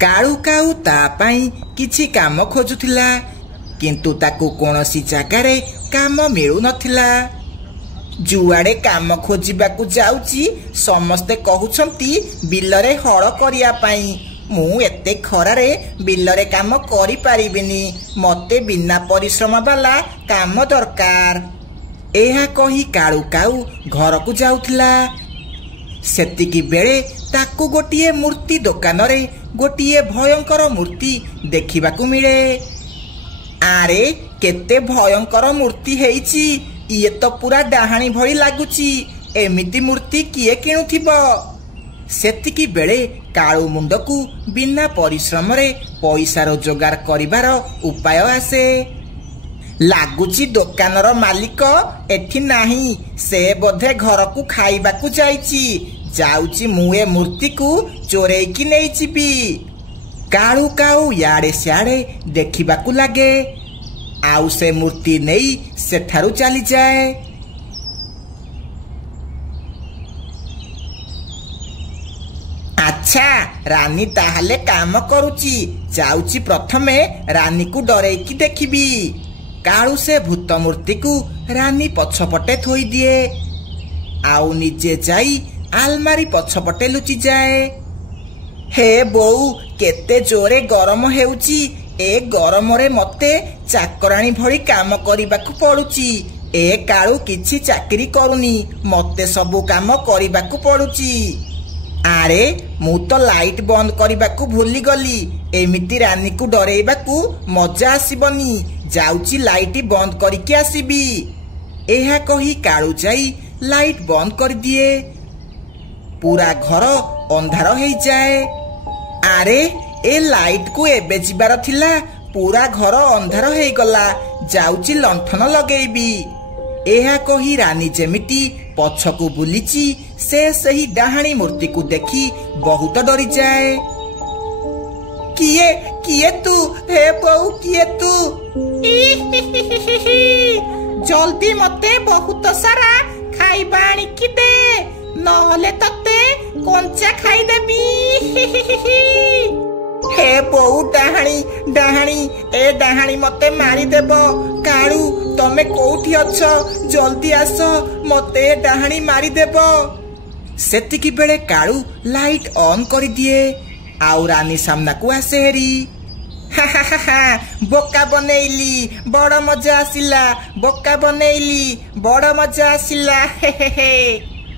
काळू काऊ ता पाई किछि काम खोजुथिला किंतु ताकू कोनोसी जगारे काम मिलु नथिला। जुआड़े काम खोजिबाकू जाउची समस्ते कहउछंती बिलरे हळ करिया पाई। मु एते खरारे बिलरे काम करि पारिबिनी, मते बिना परिश्रम वाला काम दरकार। एहा कही काळू काऊ घर को जाउथिला। सेतिकी बेले ताकू गोटिए मूर्ति दुकान रे गोटिए भयंकर मूर्ति देखिबाकू मिले। आरे केते भयंकर मूर्ति हेइची, ये तो पूरा डाहाणी भली लागुची, एमिति मूर्ति किए किणुथिबो। सेतिकी बेले काळू मुंडकू बिना परिश्रम रे पैसा रोजगार करिबार उपाय आसे। लागुची दुकानर मालिक एठी नाही, से बोधे घर को खाइबाकू जाइची। जाउची मुए मूर्ति को चोरेकी नहीं जीबी। काळू काऊ याड़े सियाड़े देखिबाकू लागे, आउ से मूर्ति नहीं सेठारु चली जाए। अच्छा रानी ताहले काम करुची, जाउची प्रथमे रानी को डरेकी देखिबी। काळू से भूत मूर्ति को रानी पछपटे थोई दिए, आउ निजे जाई आलमारी पछपटे लुचि जाए। हे बोऊ केते जोरे गरम हेउची, ए गरम रे मते चाकराणी भली काम करिबाकू पड़ुची। ए काळू किछि चाकरी करूनी, मते सबु काम करिबाकू पड़ुची। आरे मु तो लाइट बंद करिबाकू भूली गली, एमिति रानी को डरेइबाकू मजा आसीबनी। जाउची लाइट बंद करिके आसीबी। एहा कही काळू जाई लाइट बंद कर दिए। पूरा घर अंधार हो जाए। आरे ए लाइट को एबे जिबार थिला, पूरा घर अंधार हो गला, जाउची लंठन लगेबी। एहा कही रानी जेमिति पछकू बुलीची, से सही डाहाणी मूर्ति को देखी बहुत डरी जाए। किए किए तू, हे बहू किए तू? जल्दी मते बहुत सारा खाइबा आनिकी दे, नहले तते कंचा खाई देबी। हे बहू डाहाणी डाहाणी, ए डाहाणी मते मारी देबो। काळू तमे कोठी अछ, जल्दी आस, मते डाहाणी मारी देबो। सेतिकी बेले काळू लाइट ऑन करी दिए, आउ रानी सामना को आसे हेरी। बोका बनैली, बड़ मजा आसिला, बोका बनैली, बड़ मजा आसिला।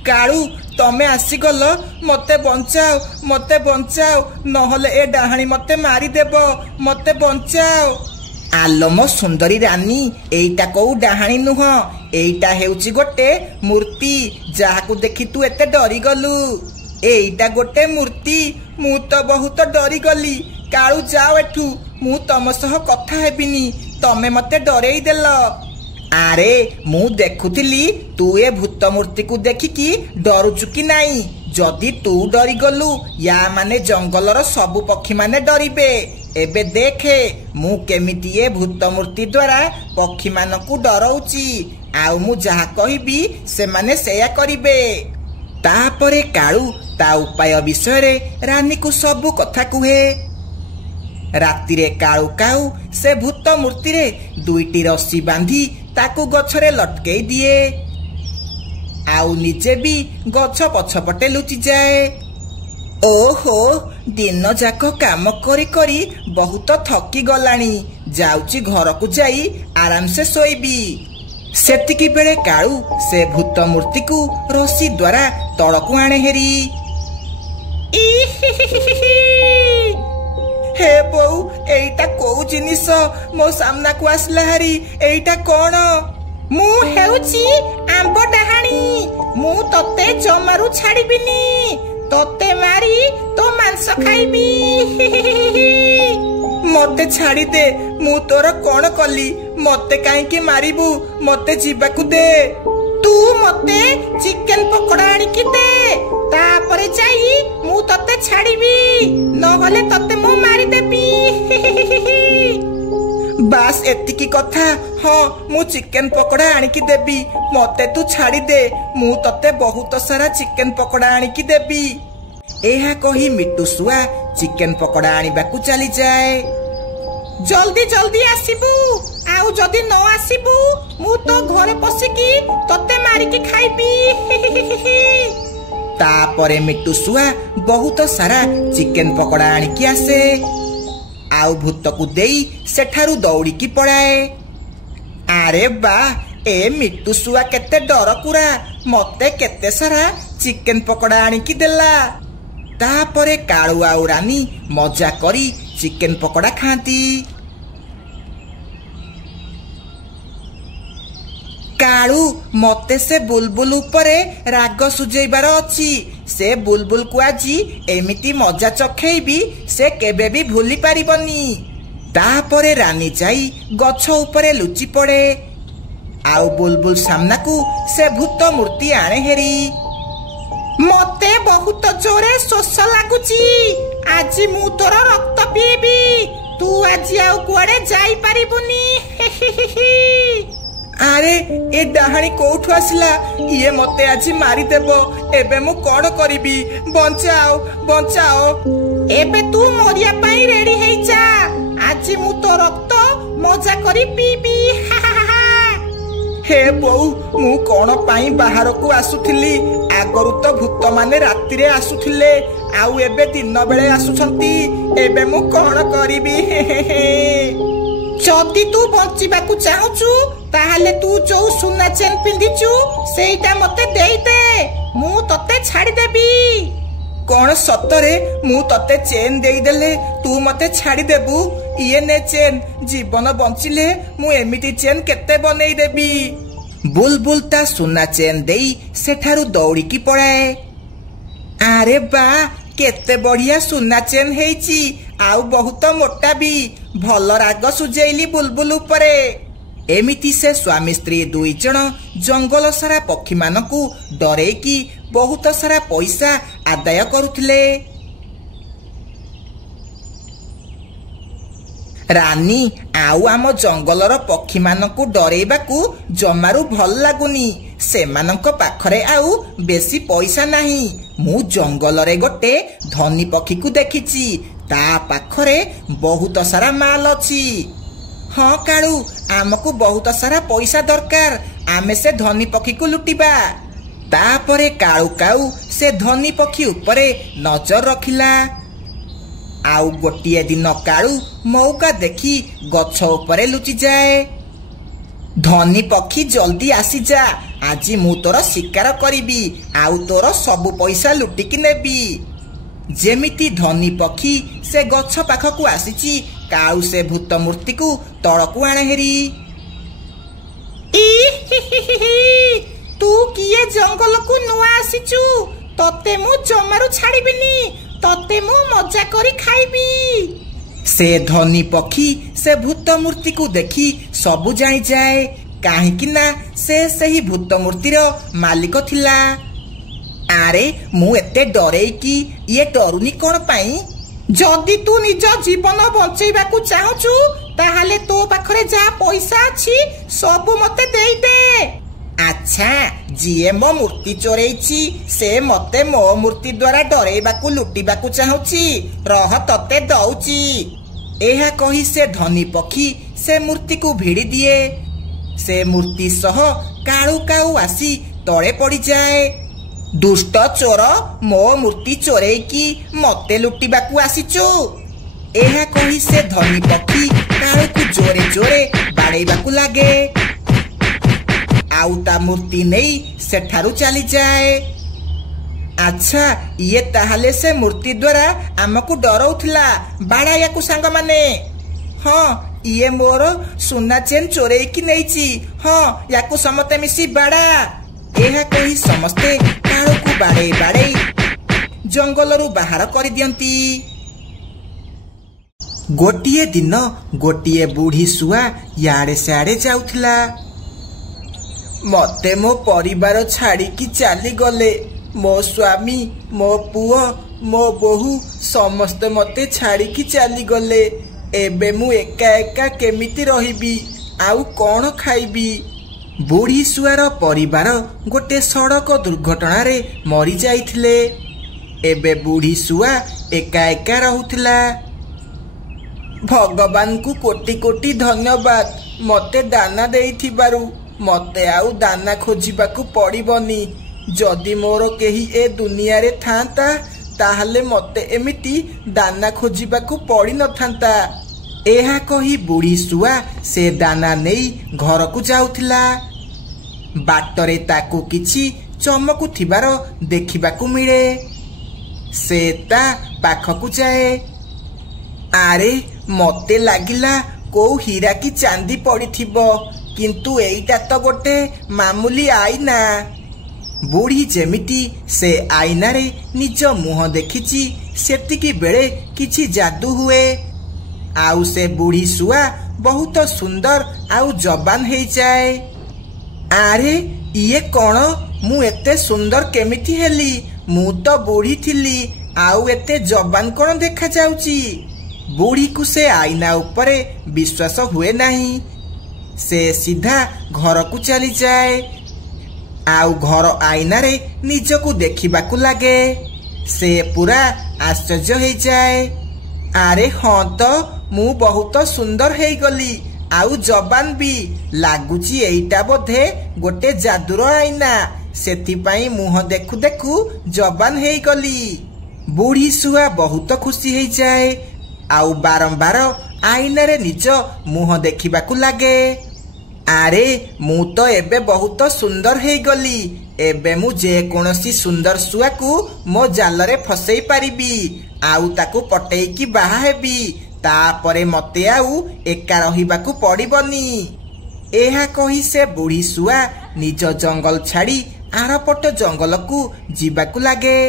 काळू तमे आसीगल, मते बंचाओ, मते बंचाओ, नहले ए डाहाणी मते मारी देबो, मते बंचाओ। आलोम सुंदरी रानी, एइटा को डाहाणी नुह, एइटा हेउची गोटे मूर्ति, जाहाकू देखि तू एते डरी गलु। एइटा गोटे मूर्ति, मु तो बहुत डरी गली। काळू जाओ एठू, मु तम सह कथा हेबिनी, तमे मते डरेई देल। आरे मु देखुथिली तू ए भूत मूर्ति को देखिकी डरुचु कि नाई। जदि तू डरी गलु, या माने जंगलर सबु पक्षी माने डरिबे। एबे देखे मु केमिति ए भूत मूर्ति द्वारा पक्षी मानकू डरौची, आउ मु जहा कहिबी से माने सेया करिबे। तापरे काळू ता उपाय विषय रे रानी को सबु कथा कुहे। राति रे काळू काऊ से भूत मूर्ति रे दुईटी रस्सी बांधी ताकू गछरे लटकेई दिए, आउ निजे भी गछ पछपटे लुचि जाए। ओहो दिन जाक काम करी करी बहुत थकी गलानी, जाउची घर को जाई आराम से सोईबी। सेतिकी बेले काळू से भूत मूर्ति को रस्सी द्वारा तड़कू आणे हेरी। हे बोऊ एइटा कोउ जिनिस मो सामना को आसला हारी, एइटा कोन? मु हेउची आंबो डाहाणी, मु तते जमारू छाड़ीबिनी, तते मारी तो मांस खाइबी। मते छाड़ी दे, मु तोर कोन कली, मते काहे के मारिबू, मते जीवाकू दे। तू मते चिकन पकोड़ा आनिकी दे, तापरे जाई मु तते छाड़ीबी, नहले तते मु मारी देबी। बास एतिकी कथा। हाँ मु चिकन पकोड़ा आनिकी देबी, मते तू छाड़ी दे, मु तते बहुत सारा चिकन पकोड़ा आनिकी देबी। ଏହା କହି ମିଟୁ ଶୁଆ ଚିକେନ ପକୋଡା ଆଣିବାକୁ ଚାଲି ଯାଏ। ଜଲ୍ଦି ଜଲ୍ଦି ଆସିବୁ, ଆଉ ଯଦି ନ ଆସିବୁ ମୁଁ ତ ଘରେ ପଶିକି ତତେ ମାରିକି ଖାଇବି। ତାପରେ ମିଟୁ ଶୁଆ ବହୁତ ସାରା ଚିକେନ ପକୋଡା ଆଣିକି ଆସେ, ଆଉ ଭୂତକୁ ଦେଇ ସେଠାରୁ ଦୌଡ଼ିକି ପଳାଏ। ଆରେ ବା, ଏ ମିଟୁ ଶୁଆ କେତେ ଡରକୁରା, ମତେ କେତେ ସାରା ଚିକେନ ପକୋଡା ଆଣିକି ଦେଲା। ତାପରେ କାଳୁ ଆଉ ରାନୀ ମଜା କରି ଚିକେନ ପକୋଡା ଖାଆନ୍ତି। କାଳୁ, ମତେ ସେ ବୁଲବୁଲ ଉପରେ ରାଗ ସୁଝେଇବାର ଅଛି। ସେ ବୁଲବୁଲକୁ ଆଜି ଏମିତି ମଜା ଚଖେଇବି ସେ କେବେ ବି ଭୁଲି ପାରିବନି। ତାପରେ ରାନୀ ଯାଇ ଗଛ ଉପରେ ଲୁଚି ପଡେ, ଆଉ ବୁଲବୁଲ ସାମ୍ନାକୁ ସେ ଭୂତ ମୂର୍ତ୍ତି ଆଣେ ହେରି। ମତେ ବହୁତ ଜୋରେ ଶୋଷ ଲାଗୁଛି, ଆଜି ମୁଁ ତୋର ରକ୍ତ ପିଇବି। ତୁ ଆଜି ଆଉ କୁଆଡେ ଯାଇପାରିବୁନି। ଆରେ ଏ ଡାହାଣୀ କୋଉଠୁ ଆସିଲା? ଇଏ ମତେ ଆଜି ମାରିଦେବ। ଏବେ ମୁଁ କଣ କରିବି? ବଞ୍ଚାଅ ବଞ୍ଚାଅ। ଏବେ ତୁ ମରିବା ପାଇଁ ରେଡି ହେଇଯା, ଆଜି ମୁଁ ତୋ ରକ୍ତ ମଜା କରି ପିଇବି। ହେ ବୋଉ, ମୁଁ କଣ ପାଇଁ ବାହାରକୁ ଆସୁଥିଲି? ଆଗରୁ ତ ଭୂତ ମାନେ ରାତିରେ ଆସୁଥିଲେ, ଆଉ ଏବେ ଦିନ ବେଳେ ଆସୁଛନ୍ତି। ଏବେ ମୁଁ କଣ କରିବି? ଯଦି ତୁ ବଞ୍ଚିବାକୁ ଚାହୁଁଛୁ ତାହେଲେ ତୁ ଯୋଉ ସୁନା ଚେନ୍ ପିନ୍ଧିଛୁ ସେଇଟା ମତେ ଦେଇଦେ, ମୁଁ ତତେ ଛାଡ଼ିଦେବି। କଣ ସତରେ ମୁଁ ତତେ ଚେନ୍ ଦେଇଦେଲେ ତୁ ମତେ ଛାଡ଼ିଦେବୁ? ଇଏ ନେ ଚେନ୍, ଜୀବନ ବଞ୍ଚିଲେ ମୁଁ ଏମିତି ଚେନ୍ କେତେ ବନେଇଦେବି। ବୁଲବୁଲ ତା ସୁନା ଚେନ୍ ଦେଇ ସେଠାରୁ ଦୌଡ଼ିକି ପଳାଏ। ଆରେ ବା, କେତେ ବଢିଆ ସୁନା ଚେନ୍ ହେଇଛି, ଆଉ ବହୁତ ମୋଟା ବି। ଭଲ ରାଗ ସୁଝେଇଲି ବୁଲବୁଲ ଉପରେ। ଏମିତି ସେ ସ୍ୱାମୀ ସ୍ତ୍ରୀ ଦୁଇ ଜଣ ଜଙ୍ଗଲ ସାରା ପକ୍ଷୀ ମାନଙ୍କୁ ଡରେଇକି ବହୁତ ସାରା ପଇସା ଆଦାୟ କରୁଥିଲେ। ରାନୀ, ଆଉ ଆମ ଜଙ୍ଗଲର ପକ୍ଷୀ ମାନଙ୍କୁ ଡରେଇବାକୁ ଜମାରୁ ଭଲ ଲାଗୁନି। ସେମାନଙ୍କ ପାଖରେ ଆଉ ବେଶୀ ପଇସା ନାହିଁ। ମୁଁ ଜଙ୍ଗଲରେ ଗୋଟେ ଧନୀ ପକ୍ଷୀକୁ ଦେଖିଛି, ତା ପାଖରେ ବହୁତ ସାରା ମାଲ ଅଛି। ହଁ କାଳୁ, ଆମକୁ ବହୁତ ସାରା ପଇସା ଦରକାର, ଆମେ ସେ ଧନୀ ପକ୍ଷୀକୁ ଲୁଟିବା। ତାପରେ କାଳୁ କାଉ ସେ ଧନୀ ପକ୍ଷୀ ଉପରେ ନଜର ରଖିଲା। ଆଉ ଗୋଟିଏ ଦିନ କାଳୁ ମଉକା ଦେଖି ଗଛ ଉପରେ ଲୁଚିଯାଏ। ଧନୀ ପକ୍ଷୀ ଜଲ୍ଦି ଆସିଯା, ଆଜି ମୁଁ ତୋର ଶିକାର କରିବି, ଆଉ ତୋର ସବୁ ପଇସା ଲୁଟିକି ନେବି। ଯେମିତି ଧନୀ ପକ୍ଷୀ ସେ ଗଛ ପାଖକୁ ଆସିଛି, କାଳୁ ସେ ଭୂତ ମୂର୍ତ୍ତିକୁ ତଳକୁ ଆଣେ ହେରି। ତୁ କିଏ ଜଙ୍ଗଲକୁ ନୂଆ ଆସିଛୁ? ତତେ ମୁଁ ଜମାରୁ ଛାଡ଼ିବିନି, ତତେ ମୁଁ ମଜା କରି ଖାଇବି। ସେ ଧନୀ ପକ୍ଷୀ ସେ ଭୂତ ମୂର୍ତ୍ତିକୁ ଦେଖି ସବୁ ଜାଣିଯାଏ, କାହିଁକି ନା ସେ ସେହି ଭୂତ ମୂର୍ତ୍ତିର ମାଲିକ ଥିଲା। ଆରେ ମୁଁ ଏତେ ଡରେଇକି ଇଏ ଡରୁନି କଣ ପାଇଁ? ଯଦି ତୁ ନିଜ ଜୀବନ ବଞ୍ଚେଇବାକୁ ଚାହୁଁଛୁ ତାହେଲେ ତୋ ପାଖରେ ଯାହା ପଇସା ଅଛି ସବୁ ମତେ ଦେଇଦେ। ଆଚ୍ଛା, ଯିଏ ମୋ ମୂର୍ତ୍ତି ଚୋରେଇଛି ସେ ମତେ ମୋ ମୂର୍ତ୍ତି ଦ୍ୱାରା ଡରେଇବାକୁ ଲୁଟିବାକୁ ଚାହୁଁଛି। ରହ, ତତେ ଦଉଛି। ଏହା କହି ସେ ଧନୀ ପକ୍ଷୀ ସେ ମୂର୍ତ୍ତିକୁ ଭିଡ଼ି ଦିଏ। ସେ ମୂର୍ତ୍ତି ସହ କାଳୁ କାଉ ଆସି ତଳେ ପଡ଼ିଯାଏ। ଦୁଷ୍ଟ ଚୋର, ମୋ ମୂର୍ତ୍ତି ଚୋରେଇକି ମତେ ଲୁଟିବାକୁ ଆସିଛୁ। ଏହା କହି ସେ ଧନୀ ପକ୍ଷୀ କାଳୁକୁ ଜୋରେ ଜୋରେ ବାଡ଼େଇବାକୁ ଲାଗେ, ଆଉ ତା ମୂର୍ତ୍ତି ନେଇ ସେଠାରୁ ଚାଲିଯାଏ। ଆଚ୍ଛା, ଇଏ ତାହେଲେ ସେ ମୂର୍ତ୍ତି ଦ୍ୱାରା ଆମକୁ ଡରଉଥିଲା। ବାଡ଼ା ୟାକୁ ସାଙ୍ଗମାନେ। ହଁ, ଇଏ ମୋର ସୁନା ଚେନ୍ ଚୋରେଇକି ନେଇଛି। ହଁ, ୟାକୁ ସମସ୍ତେ ମିଶି ବାଡ଼ା। ଏହା କହି ସମସ୍ତେ କାଳୁକୁ ବାଡ଼େଇ ବାଡ଼େଇ ଜଙ୍ଗଲରୁ ବାହାର କରିଦିଅନ୍ତି। ଗୋଟିଏ ଦିନ ଗୋଟିଏ ବୁଢ଼ୀ ଶୁଆ ୟାଡେ ସିଆଡେ ଯାଉଥିଲା। ମତେ ମୋ ପରିବାର ଛାଡ଼ିକି ଚାଲିଗଲେ। ମୋ ସ୍ୱାମୀ, ମୋ ପୁଅ, ମୋ ବୋହୂ ସମସ୍ତେ ମତେ ଛାଡ଼ିକି ଚାଲିଗଲେ। ଏବେ ମୁଁ ଏକା ଏକା କେମିତି ରହିବି? ଆଉ କଣ ଖାଇବି? ବୁଢ଼ୀ ଶୁଆର ପରିବାର ଗୋଟେ ସଡ଼କ ଦୁର୍ଘଟଣାରେ ମରିଯାଇଥିଲେ। एबे बुढ़ी शुआ एका एका रहुथिला। भगवान को कोटि कोटि धन्यवाद मते दाना देइथिबारु। मते आउ दाना खोजिबाकू पड़िबनी। जदि मोर केही ए दुनिया रे थांता ताहले मते एमिति दाना खोजिबाकू पड़ी न थांता। एहा कही बुढ़ी शुआ से दाना नेई घर को जाउथिला। बाटरे ताकू किछि चमकु थिबार देखिबाकू मिले। से ता पाखकू जाए। आरे मते लागिला को हीरा की चांदी पड़िथिबो, किंतु एइटा तो गोटे मामूली आईना। बुढ़ी जेमिति से आईना रे निज मुह देखिछि सेतिकी बेले किछि जादू हुए। आउ से बुढ़ी शुआ बहुत सुंदर आउ जबान हेई जाए। आरे इए कौन मु एते सुंदर केमिति हेली? मु तो बुढ़ी थिली आउ एते जबान कौन देखा जाउची? बुढ़ी को से आईना उपरे विश्वास हुए नहीं। से सीधा घर को चली जाए। आउ घर आईना रे निज को देखिबाकू लागे। से पूरा आश्चर्य हो जाए। आरे हाँ तो मु बहुत सुंदर हे गली आउ जबान भी लागुची। एइटा बोधे गोटे जादूर आईना, सेथिपाई मुह देखु देखु जबान हे गली। बुढ़ी शुआ बहुत खुशी हो जाए। आउ बारंबार आईना रे निज मुह देखिबाकू लागे। आरे मु तो एबे बहुत सुंदर हे गली। एबे मु जे कोनोसी सुंदर शुआ को मो जाल रे फसई पारिबी आउ ताकू पटेई की बाहा हेबी। तापरे मते आउ एका रहिबाकू पड़िबनी। एहा कही से बुढ़ी शुआ निज जंगल छाड़ी आरपट जंगल को जीवाकू लागे।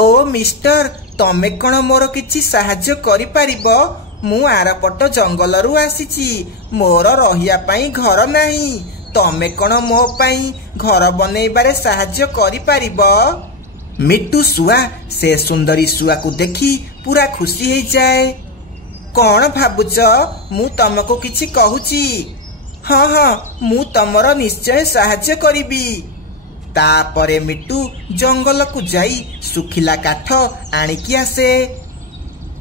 ओ मिस्टर, तमे कौन मोर किछि साहाय्य करि पारिबो? मु आरपट जंगल रु आसीची। मोर रहिया पाई घर नाही। तमे कौन मो पाई घर बनैबारे साहाय्य करि पारिबो? मिट्टू शुआ से सुंदरी शुआ को देखी पूरा खुशी हो जाए। कौन भाबुच मु तमको किछि कहूची? हाँ हाँ मु तमर निश्चय साहाय्य करिबी। तापरे मिट्टू जंगल को जाई सुखिला काठ आनिकी आसे।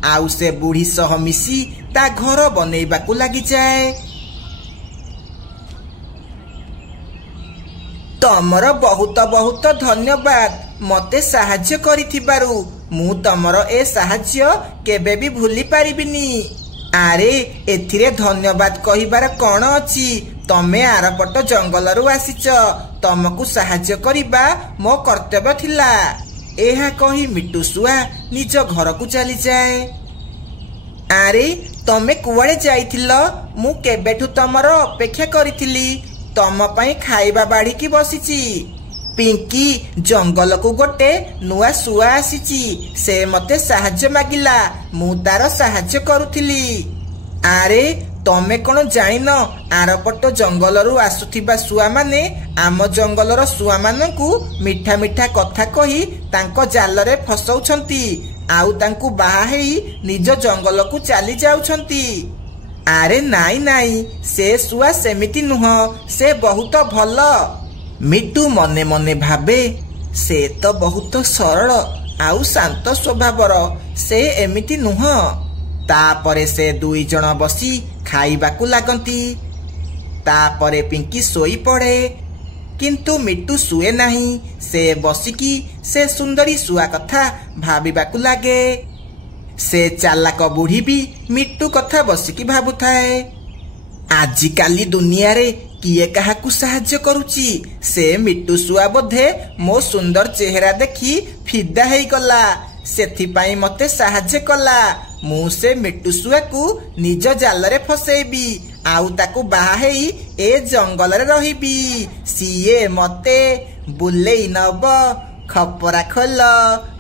आउ से बुढ़ी सह मिसी ता घर बनैबाकू लागि जाए। तमर बहुत बहुत धन्यवाद मते साहाय्य करिथिबारु। मु तमर ए साहाय्य केबे भी भूली पारिबिनी। आरे एथिरे धन्यवाद कहिबार कौन अछि? तमे आरपट जंगल रु आसीच, तमको साहाय्य करिबा मो कर्तव्य थिला। एहा कही मिट्टू शुआ निज घर को चली जाए। आरे तमे कुआड़े जाइथिल? मु केबेठु तमर अपेक्षा करिथिली। तम पाई खाइबा बाढ़ी की बसीची। पिंकी जंगल को गोटे नुआ शुआ आसीची। से मते साहाय्य मागिला, मु तार साहाय्य करुथिली। आरे तमे कौन जानिन आरपट जंगल रु आसुथिबा शुआ माने आम जंगलर शुआ मानकू मिठा मिठा कथा कही तांको जाल रे फसौछंती आउ तांकू बाहा हेई निज जंगल को चली जाउछंती। आरे नाई नाई से शुआ सेमिति नुह, से बहुत भल। मिट्टू मने मने भाबे से तो बहुत सरल आउ शांत स्वभावर, से एमिति नुह। तापरे से दुई जण बसी खाइबाकू लागंती। तापरे पिंकी सोई पड़े, किंतु मिट्टू सुए नहीं। से बसिकी से सुंदरी शुआ कथा भाबिबाकू लागे। से चालाक बुढ़ी भी मिट्टू कथा बसिकी भाबुथाए। आजिकाली दुनिया रे किए काहाकू साहाय्य करुची? से मिट्टू शुआ बोधे मो सुंदर चेहरा देखी फिदा हेई गला, सेथिपाई मते साहाय्य कला। मु से मिट्टू शुआ को निज जाल रे फसेबी आउ ताकू बाहा हेई ए जंगल रे रहिबी। सीए मते बुलेई नब खपरा खोल।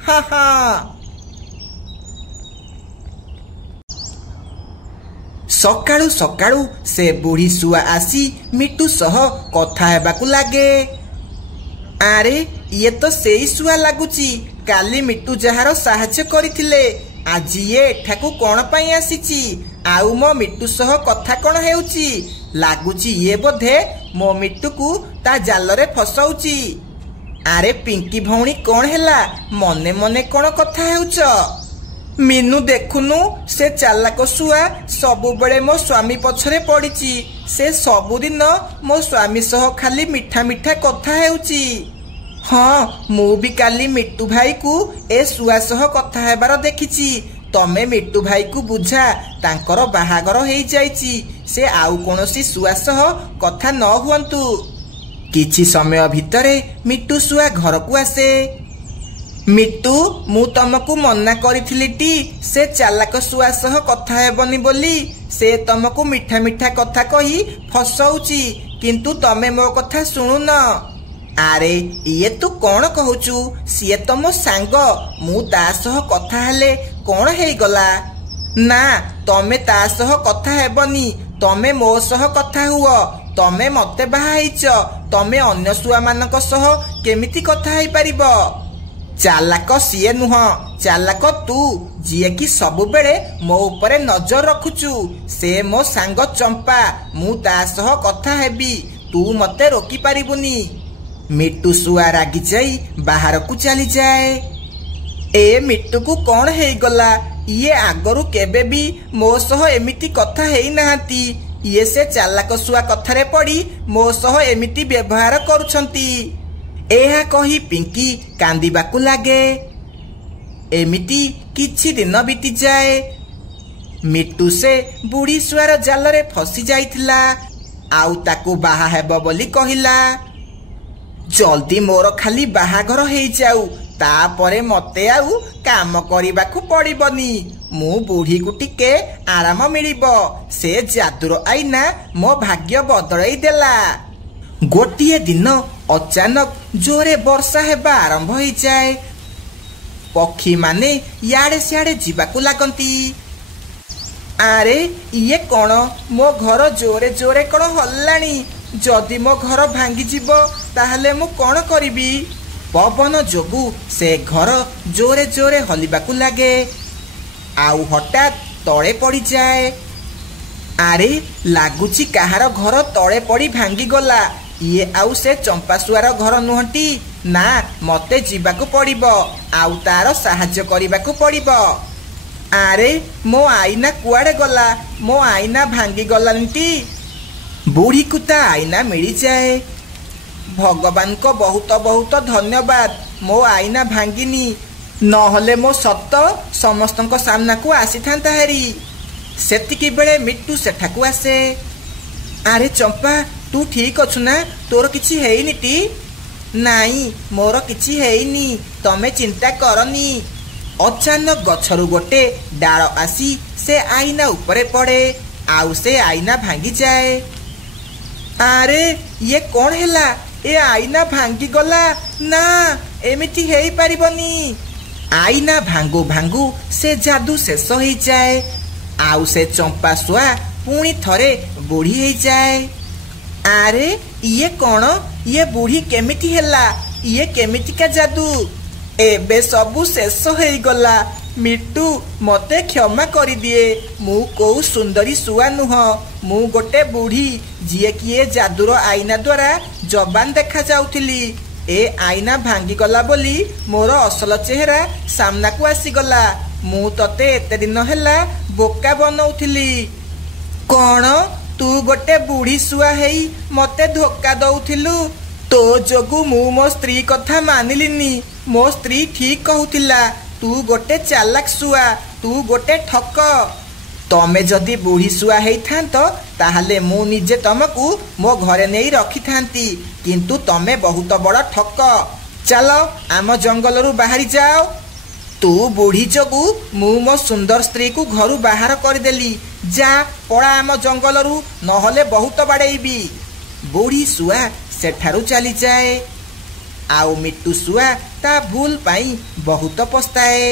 हा हा। सकाळू सकाळू से बुढ़ी शुआ आसी मिट्टू सह कथा हेबाकू लागे। आरे ये तो सेई शुआ लागुची काली मिट्टू जहार साहाय्य करिथिले। आज ये एठाकू कौन पाई आसीची? आउ मो मिट्टू सह कथा कौन हेउची? लागुची ये बोधे मो मिट्टू को ता जाल रे फसौची। ଆରେ ପିଙ୍କି ଭଉଣୀ କଣ ହେଲା? ମନେ ମନେ କଣ କଥା ହେଉଛ? ମିନୁ ଦେଖୁନୁ, ସେ ଚାଲାକ ଶୁଆ ସବୁବେଳେ ମୋ ସ୍ୱାମୀ ପଛରେ ପଡିଛି। ସେ ସବୁଦିନ ମୋ ସ୍ୱାମୀ ସହ ଖାଲି ମିଠା ମିଠା କଥା ହେଉଛି। ହଁ, ମୁଁ ବି କାଲି ମିଟୁ ଭାଇକୁ ଏ ଶୁଆ ସହ କଥା ହେବାର ଦେଖିଛି। ତମେ ମିଟୁ ଭାଇକୁ ବୁଝା, ତାଙ୍କର ବାହାଘର ହେଇଯାଇଛି। ସେ ଆଉ କୌଣସି ଶୁଆ ସହ କଥା ନ ହୁଅନ୍ତୁ। କିଛି ସମୟ ଭିତରେ ମିଟୁ ଶୁଆ ଘରକୁ ଆସେ। ମିଟୁ, ମୁଁ ତମକୁ ମନା କରିଥିଲି ଟି ସେ ଚାଲାକ ଶୁଆ ସହ କଥା ହେବନି ବୋଲି। ସେ ତମକୁ ମିଠା ମିଠା କଥା କହି ଫସଉଛି, କିନ୍ତୁ ତମେ ମୋ କଥା ଶୁଣୁନ। ଆରେ ଇଏ ତୁ କଣ କହୁଛୁ? ସିଏ ତ ମୋ ସାଙ୍ଗ, ମୁଁ ତା ସହ କଥା ହେଲେ କଣ ହେଇଗଲା? ନା, ତମେ ତା ସହ କଥା ହେବନି, ତମେ ମୋ ସହ କଥା ହୁଅ। ତମେ ମତେ ବାହା ହେଇଛ, ତମେ ଅନ୍ୟ ଶୁଆ ମାନଙ୍କ ସହ କେମିତି କଥା ହେଇପାରିବ? ଚାଲାକ ସିଏ ନୁହଁ, ଚାଲାକ ତୁ, ଯିଏକି ସବୁବେଳେ ମୋ ଉପରେ ନଜର ରଖୁଛୁ। ସେ ମୋ ସାଙ୍ଗ ଚମ୍ପା, ମୁଁ ତା ସହ କଥା ହେବି, ତୁ ମତେ ରୋକି ପାରିବୁନି। ମିଟୁ ଶୁଆ ରାଗି ଯାଇ ବାହାରକୁ ଚାଲିଯାଏ। ଏ ମିଟୁକୁ କଣ ହେଇଗଲା? ଇଏ ଆଗରୁ କେବେ ବି ମୋ ସହ ଏମିତି କଥା ହେଇନାହାନ୍ତି। ଇଏ ସେ ଚାଲାକ ଶୁଆ କଥାରେ ପଡି ମୋ ସହ ଏମିତି ବ୍ୟବହାର କରୁଛନ୍ତି। ଏହା କହି ପିଙ୍କି କାନ୍ଦିବାକୁ ଲାଗେ। ଏମିତି କିଛି ଦିନ ବିତିଯାଏ। ମିଟୁ ସେ ବୁଢୀ ଶୁଆର ଜାଲରେ ଫସି ଯାଇଥିଲା, ଆଉ ତାକୁ ବାହା ହେବ ବୋଲି କହିଲା। ଜଲ୍ଦି ମୋର ଖାଲି ବାହାଘର ହେଇଯାଉ, ତାପରେ ମତେ ଆଉ କାମ କରିବାକୁ ପଡିବନି। ମୁଁ ବୁଢୀକୁ ଟିକେ ଆରାମ ମିଳିବ। ସେ ଯାଦୁର ଆଇନା ମୋ ଭାଗ୍ୟ ବଦଳେଇ ଦେଲା। ଗୋଟିଏ ଦିନ ଅଚାନକ ଜୋରେ ବର୍ଷା ହେବା ଆରମ୍ଭ ହେଇଯାଏ। ପକ୍ଷୀମାନେ ଇଆଡେ ସିଆଡେ ଯିବାକୁ ଲାଗନ୍ତି। ଆରେ ଇଏ କଣ? ମୋ ଘର ଜୋରେ ଜୋରେ କଣ ହଲିଲାଣି? ଯଦି ମୋ ଘର ଭାଙ୍ଗିଯିବ ତାହେଲେ ମୁଁ କଣ କରିବି? ପବନ ଯୋଗୁ ସେ ଘର ଜୋରେ ଜୋରେ ହଲିବାକୁ ଲାଗେ, ଆଉ ହଠାତ୍ ତଳେ ପଡିଯାଏ। ଆରେ ଲାଗୁଛି କାହାର ଘର ତଳେ ପଡି ଭାଙ୍ଗିଗଲା। ଇଏ ଆଉ ସେ ଚମ୍ପାଶୁଆର ଘର ନୁହଁଟି? ନା, ମତେ ଯିବାକୁ ପଡିବ, ଆଉ ତାର ସାହାଯ୍ୟ କରିବାକୁ ପଡିବ। ଆରେ ମୋ ଆଇନା କୁଆଡେ ଗଲା? ମୋ ଆଇନା ଭାଙ୍ଗିଗଲାନି ଟି? ବୁଢୀକୁ ତା ଆଇନା ମିଳିଯାଏ। ଭଗବାନଙ୍କ ବହୁତ ବହୁତ ଧନ୍ୟବାଦ, ମୋ ଆଇନା ଭାଙ୍ଗିନି, ନହେଲେ ମୋ ସତ ସମସ୍ତଙ୍କ ସାମ୍ନାକୁ ଆସିଥାନ୍ତା ହେରି। ସେତିକି ବେଳେ ମିଟୁ ସେଠାକୁ ଆସେ। ଆରେ ଚମ୍ପା, ତୁ ଠିକ ଅଛୁ ନା? ତୋର କିଛି ହେଇନି ଟି? ନାଇଁ, ମୋର କିଛି ହେଇନି, ତମେ ଚିନ୍ତା କରନି। ଅଚାନକ ଗଛରୁ ଗୋଟେ ଡାଳ ଆସି ସେ ଆଇନା ଉପରେ ପଡେ, ଆଉ ସେ ଆଇନା ଭାଙ୍ଗିଯାଏ। ଆରେ ଇଏ କଣ ହେଲା? ଏ ଆଇନା ଭାଙ୍ଗିଗଲା। ନା, ଏମିତି ହେଇପାରିବନି। ଆଇନା ଭାଙ୍ଗୁ ଭାଙ୍ଗୁ ସେ ଯାଦୁ ଶେଷ ହେଇଯାଏ, ଆଉ ସେ ଚମ୍ପା ଶୁଆ ପୁଣି ଥରେ ବୁଢୀ ହେଇଯାଏ। ଆରେ ଇଏ କଣ? ଇଏ ବୁଢୀ କେମିତି ହେଲା? ଇଏ କେମିତିକା ଯାଦୁ? ଏବେ ସବୁ ଶେଷ ହେଇଗଲା। ମିଟୁ, ମତେ କ୍ଷମା କରିଦିଏ। ମୁଁ କୋଉ ସୁନ୍ଦରୀ ଶୁଆ ନୁହଁ, ମୁଁ ଗୋଟେ ବୁଢୀ, ଯିଏକି ଏ ଯାଦୁର ଆଇନା ଦ୍ୱାରା ଜବାନ ଦେଖା ଯାଉଥିଲି। ଏ ଆଇନା ଭାଙ୍ଗିଗଲା ବୋଲି ମୋର ଅସଲ ଚେହେରା ସାମ୍ନାକୁ ଆସିଗଲା। ମୁଁ ତତେ ଏତେ ଦିନ ହେଲା ବୋକା ବନଉଥିଲି। କଣ? ତୁ ଗୋଟେ ବୁଢୀ ଶୁଆ ହେଇ ମତେ ଧୋକା ଦଉଥିଲୁ? ତୋ ଯୋଗୁ ମୁଁ ମୋ ସ୍ତ୍ରୀ କଥା ମାନିଲିନି। ମୋ ସ୍ତ୍ରୀ ଠିକ କହୁଥିଲା, ତୁ ଗୋଟେ ଚାଲାକ ଶୁଆ, ତୁ ଗୋଟେ ଠକ। ତମେ ଯଦି ବୁଢୀ ଶୁଆ ହେଇଥାନ୍ତ ତାହେଲେ ମୁଁ ନିଜେ ତମକୁ ମୋ ଘରେ ନେଇ ରଖିଥାନ୍ତି, କିନ୍ତୁ ତମେ ବହୁତ ବଡ ଠକ। ଚାଲ ଆମ ଜଙ୍ଗଲରୁ ବାହାରି ଯାଅ। ତୁ ବୁଢୀ ଯୋଗୁ ମୁଁ ମୋ ସୁନ୍ଦର ସ୍ତ୍ରୀକୁ ଘରୁ ବାହାର କରିଦେଲି। ଯା, ପଳା ଆମ ଜଙ୍ଗଲରୁ, ନହେଲେ ବହୁତ ବାଡେଇବି। ବୁଢୀ ଶୁଆ ସେଠାରୁ ଚାଲିଯାଏ, ଆଉ ମିଟୁ ଶୁଆ ତା ଭୁଲ ପାଇଁ ବହୁତ ପସ୍ତାଏ।